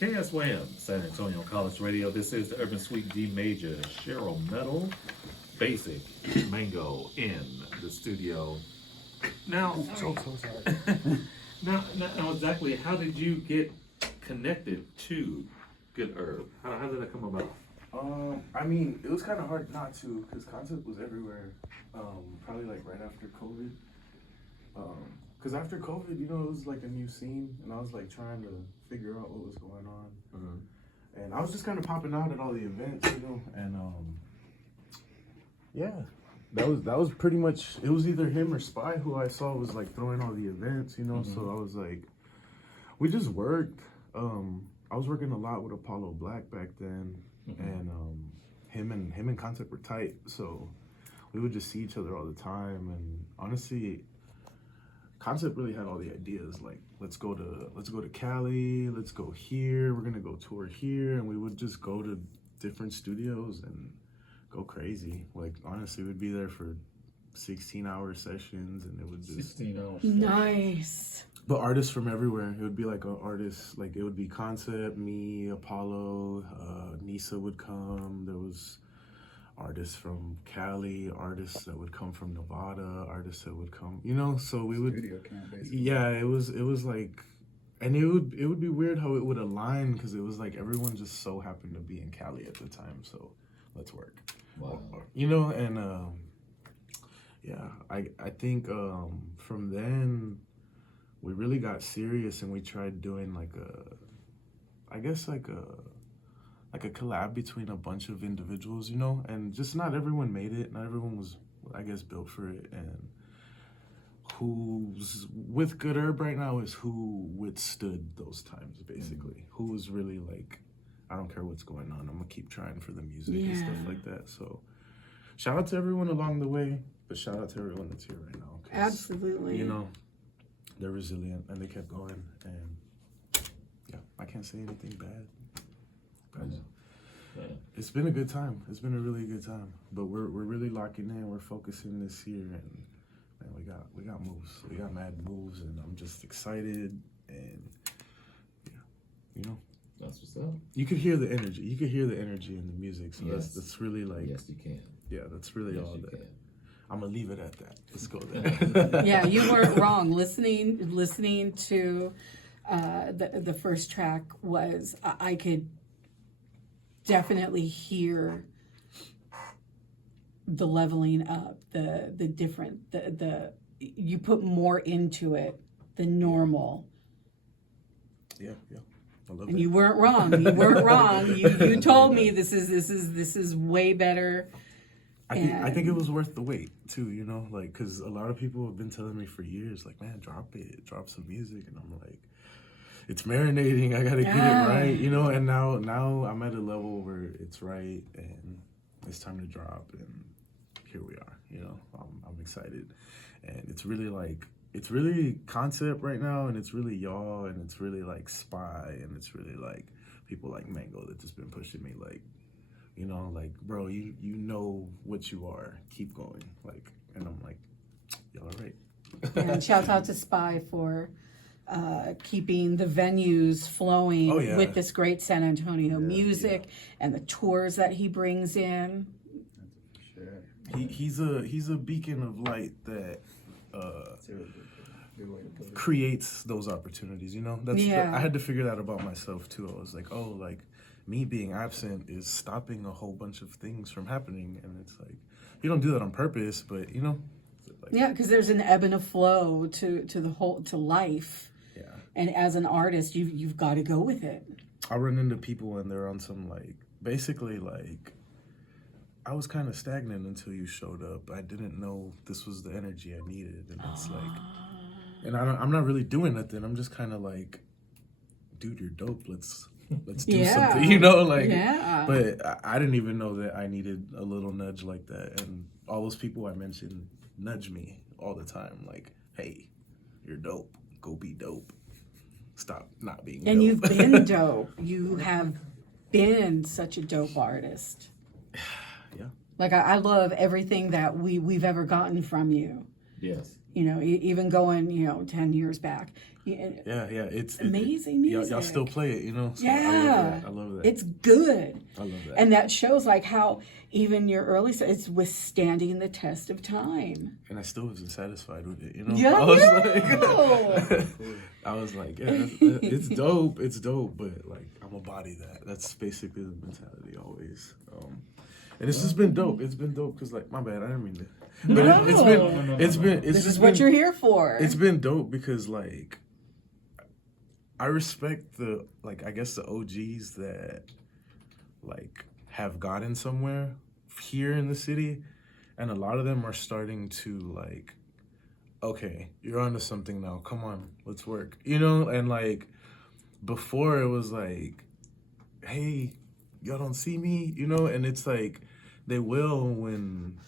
KSYM, San Antonio College Radio. This is the Urban Suite D Major. Cheryl Metal, Basic, Mango in the studio. Now, So sorry. now, exactly, how did you get connected to Good Herb? How did that come about? I mean, it was kind of hard not to, because concept was everywhere. Probably like right after COVID. Because after COVID, you know, it was like a new scene, and I was like trying to figure out what was going on. And I was just kind of popping out at all the events, you know, and yeah, that was pretty much. It was either him or Spy who I saw was like throwing all the events, you know. So I was like, we just worked. I was working a lot with Apollo Black back then, and him and Concept were tight, so we would just see each other all the time. And honestly, Concept really had all the ideas. Like, let's go to Cali, let's go here, we're gonna go tour here, and we would just go to different studios and go crazy. Like, honestly, we'd be there for 16-hour sessions, and it would just 16 hours. Nice. But artists from everywhere. It would be like an artist, like it would be Concept, me, Apollo, Nisa would come. There was artists from Cali, artists that would come from Nevada, artists that would come, you know. So we would, Studio camp, basically. yeah, it was like, and it would be weird how it would align, because it was like everyone just so happened to be in Cali at the time. So let's work, Wow. you know. And yeah, I think from then we really got serious, and we tried doing like a collab between a bunch of individuals, you know, and just not everyone made it. Not everyone was, I guess, built for it. And who's with Good Herb right now is who withstood those times, basically. Who was really like, I don't care what's going on, I'm gonna keep trying for the music and stuff like that. So shout out to everyone along the way, but shout out to everyone that's here right now. Absolutely. You know, they're resilient and they kept going, and yeah, I can't say anything bad. Yeah. It's been a good time. It's been a really good time. But we're really locking in. We're focusing this year, and man, we got moves. We got mad moves, and I'm just excited. And yeah, you know, That's what's up. you could hear the energy. You could hear the energy in the music. So Yes. that's really like, Yes, you can. yeah, that's really Yes, all you that. can. I'm gonna leave it at that. Let's go there. Yeah, you weren't wrong. Listening to the first track was, I could definitely hear the leveling up, the different, the you put more into it than normal. Yeah. I love And it. you weren't wrong. You weren't wrong. You told me this is way better. I think it was worth the wait too, you know, like, because a lot of people have been telling me for years, like, man, drop some music, and I'm like, it's marinating, I gotta get it right, you know. And now I'm at a level where it's right, and it's time to drop, and here we are, you know. I'm excited, and it's really Concept right now, and it's really y'all, and it's really like Spy, and it's really like people like Mango that just been pushing me, like, you know, like, bro, you know what you are. Keep going. Like, and I'm like, y'all are right. And shout out to Spy for keeping the venues flowing with this great San Antonio music and the tours that he brings in. Sure. He's a beacon of light that Seriously. Good way to put it. creates those opportunities, you know. I had to figure that about myself too. I was like, oh, like, me being absent is stopping a whole bunch of things from happening. And it's like, you don't do that on purpose, but you know, like, Yeah, because there's an ebb and a flow to life. yeah. And as an artist, you've got to go with it. I run into people and they're on some, like, basically like, I was kind of stagnant until you showed up. I didn't know this was the energy I needed. And it's like, and I'm not really doing nothing. I'm just kind of like, dude, you're dope. Let's do something, you know, like, but I didn't even know that I needed a little nudge like that. And all those people I mentioned nudge me all the time. Like, hey, you're dope. Go be dope. Stop not being dope. And you've been dope. You have been such a dope artist. Yeah. Like, I love everything that we've ever gotten from you. Yes. You know, even going 10 years back. Yeah, it's amazing music. Y'all still play it, So yeah, I love that. It's good. I love that. And that shows like how even your early it's withstanding the test of time. And I still wasn't satisfied with it, Yeah, I was like, yeah, it's dope, but like I'm gonna body that. That's basically the mentality always. And it's just been dope. It's been dope because like my bad, I didn't mean to. But it's been this is what you're here for. It's been dope because like I respect the I guess the OGs that like have gotten somewhere here in the city, and a lot of them are starting to like, okay, you're onto something now. Come on, let's work. And like before it was like, hey, y'all don't see me, and it's like they will when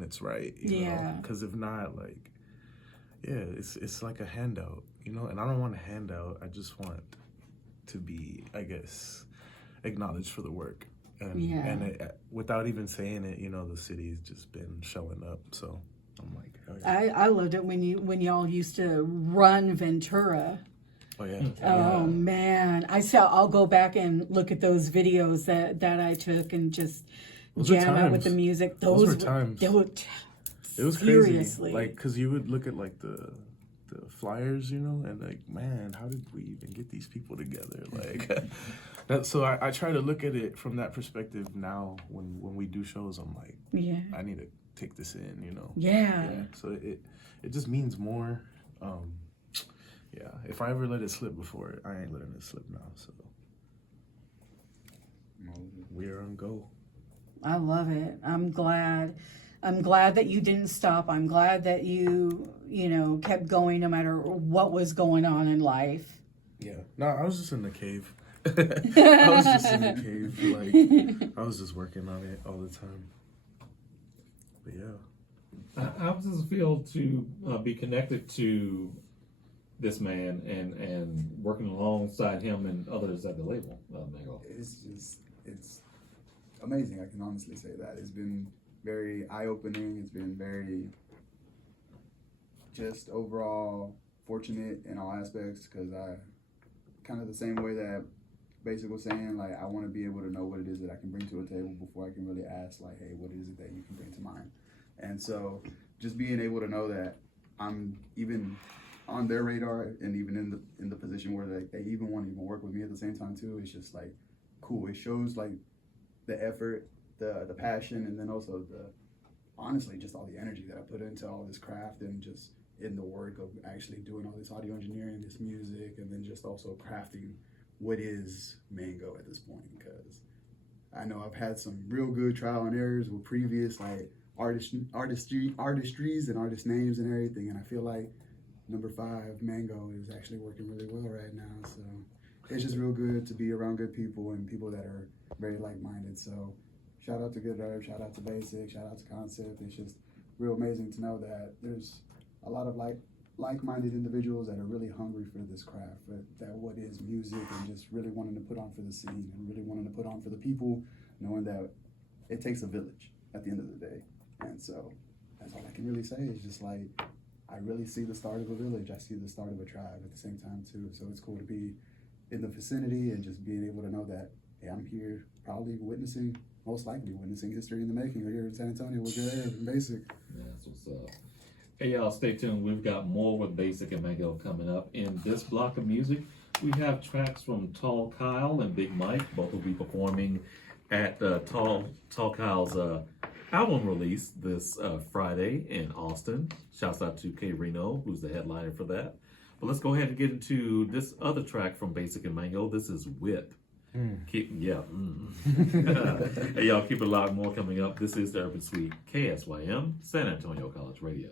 it's right, you know? Because if not, like, yeah, it's like a handout, and I don't want a handout. I just want to be, I guess, acknowledged for the work. And without even saying it, the city's just been showing up. So I'm like, oh, yeah. I loved it when y'all used to run Ventura. Oh yeah. Oh man, I'll go back and look at those videos that I took and just jam out with the music. Those were times. It was seriously crazy. Because you would look at the flyers, and like, man, how did we even get these people together? So I try to look at it from that perspective now. When we do shows, I'm like, yeah, I need to take this in, Yeah. So it just means more. Yeah, if I ever let it slip before, I ain't letting it slip now. So we're on go. I love it. I'm glad that you didn't stop. I'm glad that you kept going no matter what was going on in life. Yeah. No, I was just in the cave. I was just in the cave. I was just working on it all the time. But yeah. How does it feel to be connected to this man and working alongside him and others at the label, Mango? It's amazing. I can honestly say that. It's been very eye-opening. It's been very just overall fortunate in all aspects, because I kind of the same way that Basik was saying, like, I want to be able to know what it is that I can bring to a table before I can really ask, like, hey, what is it that you can bring to mine? And so just being able to know that I'm even on their radar and even in the position where they even want to even work with me at the same time too, it's just like cool. It shows like the effort, the passion, and then also honestly just all the energy that I put into all this craft and just in the work of actually doing all this audio engineering, this music, and then just also crafting what is Mango at this point. Because I know I've had some real good trial and errors with previous like artistries and artist names and everything, and I feel like number 5, Mango, is actually working really well right now. So it's just real good to be around good people and people that are very like-minded. So shout out to Good Herb, shout out to Basik, shout out to Concept. It's just real amazing to know that there's a lot of like-minded individuals that are really hungry for this craft, but that what is music, and just really wanting to put on for the scene and really wanting to put on for the people, knowing that it takes a village at the end of the day. And so that's all I can really say is just like, I really see the start of a village. I see the start of a tribe at the same time too. So it's cool to be in the vicinity and just being able to know that, hey, I'm here probably most likely witnessing history in the making here in San Antonio with Good Herb and Basik. Yeah, that's what's up. Hey y'all, stay tuned. We've got more with Basik and Mango coming up. In this block of music, we have tracks from Tall Kyle and Big Mike. Both will be performing at Tall Kyle's album release this Friday in Austin. Shouts out to K Reno, who's the headliner for that. But let's go ahead and get into this other track from Basik and Mango. This is Whip. Hey y'all, keep it loud. More coming up. This is the Urban Suite, KSYM, San Antonio College Radio.